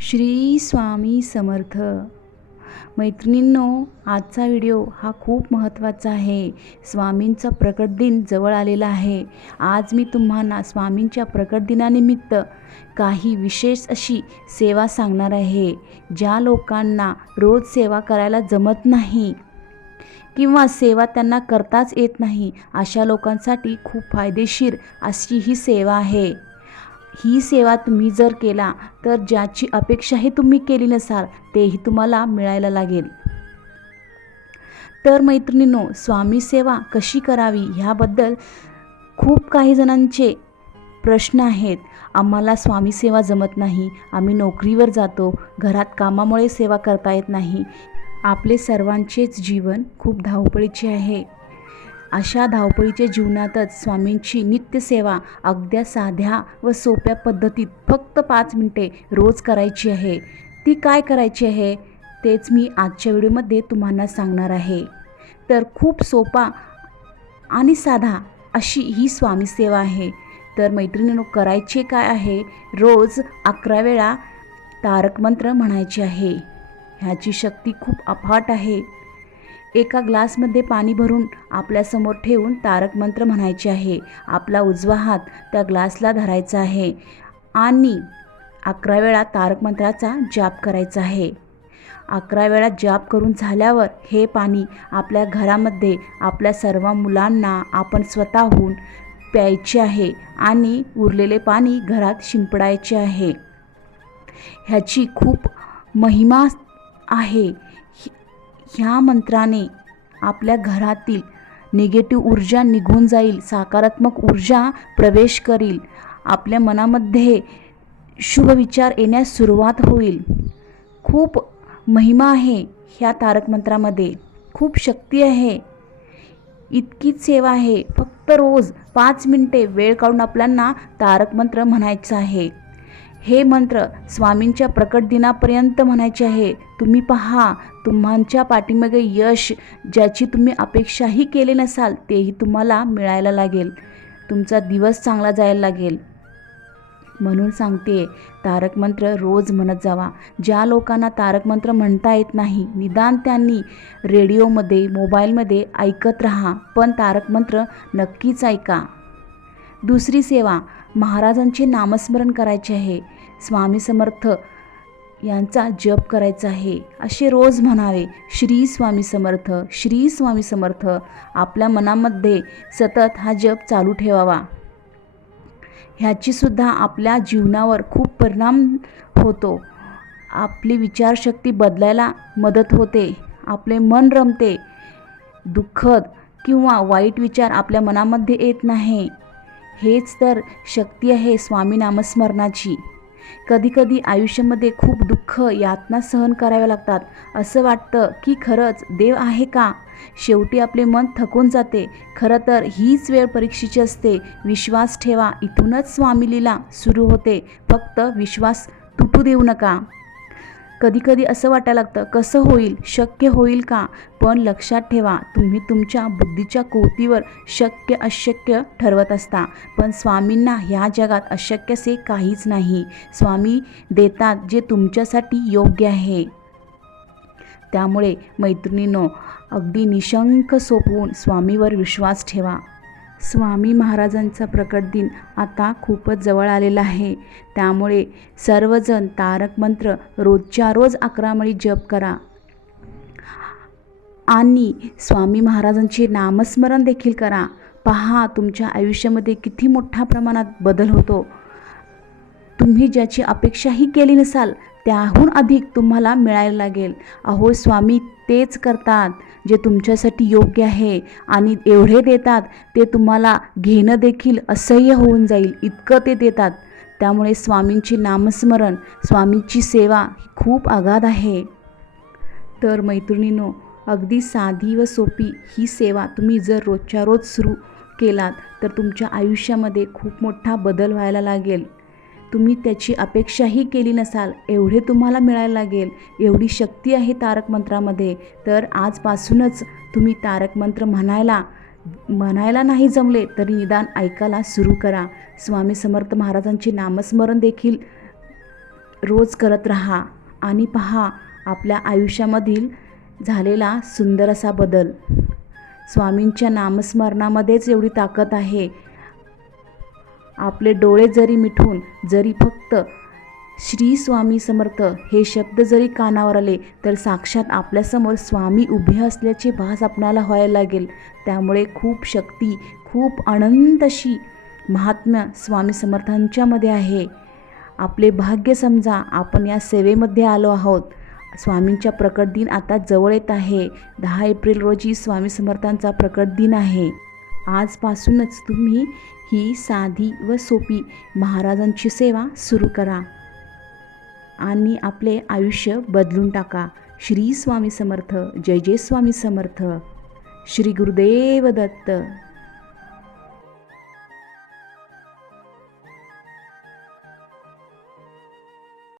श्री स्वामी समर्थ. मैत्रिणींनो आजचा व्हिडिओ हा खूप महत्त्वाचा आहे. स्वामींचा प्रकट दिन जवळ आलेला आहे. आज मी तुम्हाला स्वामींच्या प्रकट दिनानिमित्त काही विशेष अशी सेवा सांगणार आहे. ज्या लोकांना रोज सेवा करायला जमत नाही किंवा सेवा त्यांना करताच येत नाही अशा लोकांसाठी खूप फायदेशीर अशी ही सेवा आहे. ही सेवा तुम्ही जर केला तर ज्याची अपेक्षाही तुम्ही केली नसाल तेही तुम्हाला मिळायला लागेल. तर मैत्रिणींनो स्वामी सेवा कशी करावी ह्याबद्दल खूप काही जणांचे प्रश्न आहेत. आम्हाला स्वामी सेवा जमत नाही आम्ही नोकरीवर जातो घरात कामामुळे सेवा करता येत नाही. आपले सर्वांचेच जीवन खूप धावपळीचे आहे. अशा धावपळीच्या जीवनातच स्वामींची नित्यसेवा अगद्या साध्या व सोप्या पद्धतीत फक्त पाच मिनटे रोज करायची आहे. ती काय करायची आहे? तेच मी आजच्या व्हिडिओमध्ये तुम्हाला सांगणार आहे. तर खूप सोपा आणि साधा अशी ही स्वामी सेवा आहे. तर मैत्रिणीनो करायचे काय आहे? रोज अकरा वेळा तारक मंत्र म्हणायचे आहे. ह्याची शक्ती खूप अफाट आहे. एका ग्लासमध्ये पाणी भरून आपल्यासमोर ठेवून तारक मंत्र म्हणायचे आहे आपला उजवा हात त्या ग्लासला धरायचा आहे आणि अकरा वेळा तारक मंत्राचा जाप करायचा आहे. अकरा वेळा जाप करून झाल्यावर हे पाणी आपल्या घरामध्ये आपल्या सर्व मुलांना आपण स्वतःहून प्यायचे आहे आणि उरलेले पाणी घरात शिंपडायचे आहे. ह्याची खूप महिमा आहे. ह्या मंत्राने आपल्या घरातील निगेटिव्ह ऊर्जा निघून जाईल सकारात्मक ऊर्जा प्रवेश करील. आपल्या मनामध्ये शुभ विचार येण्यास सुरुवात होईल. खूप महिमा आहे ह्या तारक मंत्रामध्ये. खूप शक्ती आहे. इतकीच सेवा आहे. फक्त रोज पाच मिनटे वेळ काढून आपल्यांना तारक मंत्र म्हणायचं आहे. हे मंत्र स्वामींच्या प्रकट दिनापर्यंत म्हणायचे आहे. तुम्ही पहा तुम्हाच्या पाठीमागे यश ज्याची तुम्ही अपेक्षाही केली नसाल तेही तुम्हाला मिळायला लागेल. तुमचा दिवस चांगला जायला लागेल. म्हणून सांगते तारक मंत्र रोज म्हणत जावा. ज्या लोकांना तारक मंत्र म्हणता येत नाही निदान त्यांनी रेडिओमध्ये मोबाईलमध्ये ऐकत राहा पण तारक मंत्र नक्कीच ऐका. दुसरी सेवा महाराजांचे नामस्मरण करायचे आहे. स्वामी समर्थ यांचा जप करायचा आहे. असे रोज म्हणावे श्री स्वामी समर्थ श्री स्वामी समर्थ आपल्या मनामध्ये सतत हा जप चालू ठेवावा. ह्याचीसुद्धा आपल्या जीवनावर खूप परिणाम होतो. आपली विचारशक्ती बदलायला मदत होते. आपले मन रमते. दुःखद किंवा वाईट विचार आपल्या मनामध्ये येत नाही. हेच तर शक्ती आहे स्वामी नामस्मरणाची. कधीकधी आयुष्यामध्ये खूप दुःख यातना सहन कराव्या लागतात. असं वाटतं की खरंच देव आहे का? शेवटी आपले मन थकून जाते. खरं तर हीच वेळ परीक्षेची असते. विश्वास ठेवा. इथूनच स्वामीलीला सुरू होते. फक्त विश्वास तुटू देऊ नका. कधीकधी असं वाटायला लागतं कसं होईल शक्य होईल का? पण लक्षात ठेवा तुम्ही तुमच्या बुद्धीच्या कोतीवर शक्य अशक्य ठरवत असता. पण स्वामींना ह्या जगात अशक्यसे काहीच नाही. स्वामी देतात जे तुमच्यासाठी योग्य आहे. त्यामुळे मैत्रिणींनो अगदी निशंक सोपवून स्वामीवर विश्वास ठेवा. स्वामी महाराजांचा प्रकट दिन आता खूपच जवळ आलेला आहे. त्यामुळे सर्वजण तारक मंत्र रोजच्या रोज अकरा मळी जप करा. आणि स्वामी महाराजांचे नामस्मरण देखील करा. पहा तुमच्या आयुष्यामध्ये किती मोठ्या प्रमाणात बदल होतो. तुम्ही ज्याची अपेक्षाही केली नसाल त्याहून अधिक तुम्हाला मिळायला लागेल. अहो स्वामी तेच करतात जे तुमच्यासाठी योग्य आहे आणि एवढे देतात ते तुम्हाला घेणं देखील असह्य होऊन जाईल इतकं ते देतात. त्यामुळे स्वामींची नामस्मरण स्वामींची सेवा खूप आगाध आहे. तर मैत्रिणीनो अगदी साधी व सोपी ही सेवा तुम्ही जर रोजच्या रोज सुरू केलात तर तुमच्या आयुष्यामध्ये खूप मोठा बदल व्हायला लागेल. तुम्ही त्याची अपेक्षाही केली नसाल एवढे तुम्हाला मिळायला लागेल एवढी शक्ती आहे तारक मंत्रामध्ये तर आजपासूनच तुम्ही तारक मंत्र म्हणायला म्हणायला नाही जमले तरी निदान ऐकायला सुरू करा. स्वामी समर्थ महाराजांचे नामस्मरण देखील रोज करत राहा आणि पहा आपल्या आयुष्यामधील झालेला सुंदर असा बदल. स्वामींच्या नामस्मरणामध्येच एवढी ताकद आहे. आपले डोळे जरी मिठून जरी फक्त श्री स्वामी समर्थ हे शब्द जरी कानावर आले तर साक्षात आपल्यासमोर स्वामी उभे असल्याचे भास आपणाला व्हायला लागेल. त्यामुळे खूप शक्ती खूप अनंत अशी महात्म्य स्वामी समर्थांच्यामध्ये आहे. आपले भाग्य समजा आपण या सेवेमध्ये आलो आहोत. स्वामींच्या प्रकट दिन आता जवळ येत आहे. दहा एप्रिल रोजी स्वामी समर्थांचा प्रकट दिन आहे. आजपासूनच तुम्ही ही साधी व सोपी महाराजांची सेवा सुरू करा आणि आपले आयुष्य बदलून टाका. श्री स्वामी समर्थ जय जय स्वामी समर्थ. श्री गुरुदेव दत्त.